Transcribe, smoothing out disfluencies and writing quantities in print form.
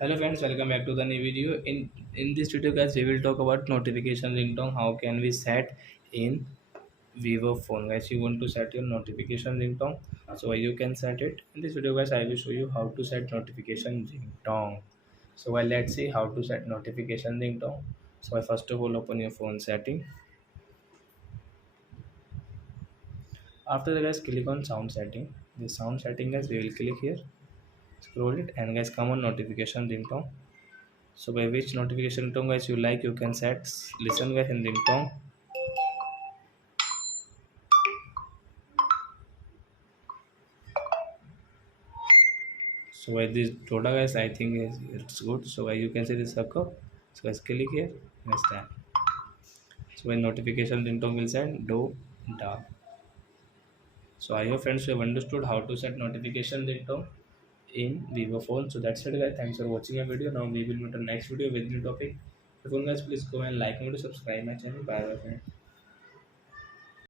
Hello friends, welcome back to the new video. In this video, guys, we will talk about notification ringtone. How can we set in Vivo phone? Guys, you want to set your notification ringtone, so you can set it. In this video, guys, I will show you how to set notification ringtone. So let's see how to set notification ringtone. So first of all, open your phone setting. After that, guys, click on sound setting. The sound setting, guys, we will click here. Scroll it and guys, come on notification ringtone. So by which notification tone guys you like, you can set. Listen guys in ringtone. So by this Toda guys, I think it's good. So by you can see this circle. So guys click here. Yes that. So when notification ringtone will send do da. So I hope friends you have understood how to set notification ringtone in Vivo phone. So that's it guys. Thanks for watching our video. Now we will meet on next video with new topic. If you guys please go and like and subscribe my channel. Bye bye friends.